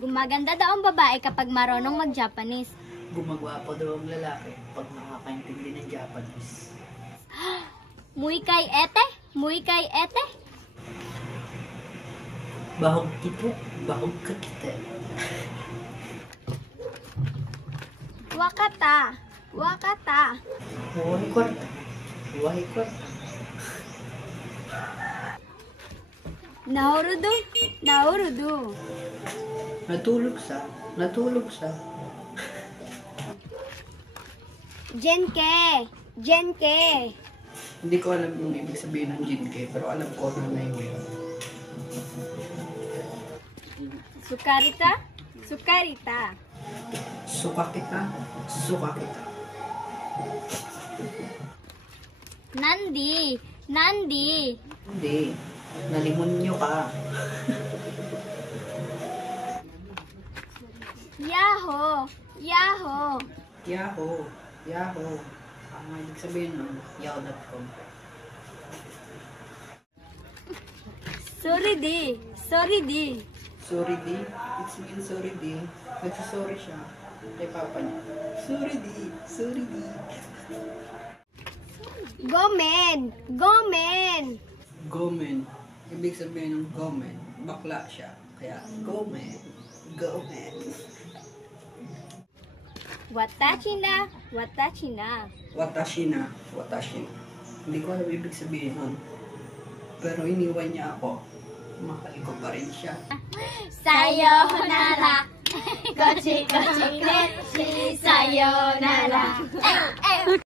Gumaganda daw ang babae kapag marunong mag-Japanese. Gumagwapo daw ang lalaki pag nakakaintindi ng Japanese. Muy kay ete? Muy kay ete? Bahog kito, bahog ka kita. Wakata. Wakata. Huwag kwarta. Huwag kwarta. Naorudu. Naorudu. Natulog sa. Natulog sa. Jenke. Jenke. Hindi ko alam yung ibig sabihin ng Jinke, pero alam ko na yun. Sukarita. Sukarita. Suka kita. Suka kita. Nandi. Nandi. Hindi. Nalimunyo ka. Yahoo. Yahoo. Yahoo. Yahoo. Ang ibig sabihin nun, yahoo.com. Sorry di. Sorry di. Sorry di. It's mean sorry di. Nagsasorry siya kay papa niya. Sorry di. Sorry di. Gomen. Gomen. Gomen. Ibig sabihin ng gomen, bakla siya. Kaya gomen. Gomen. Watashi na. Watashi na. Watashi na. Watashi na. Hindi ko alam ibig sabihin nun. Pero iniwan niya ako. Mahal ko pa rin siya. Sayonara. Kochi kochi kochi. Sayonara.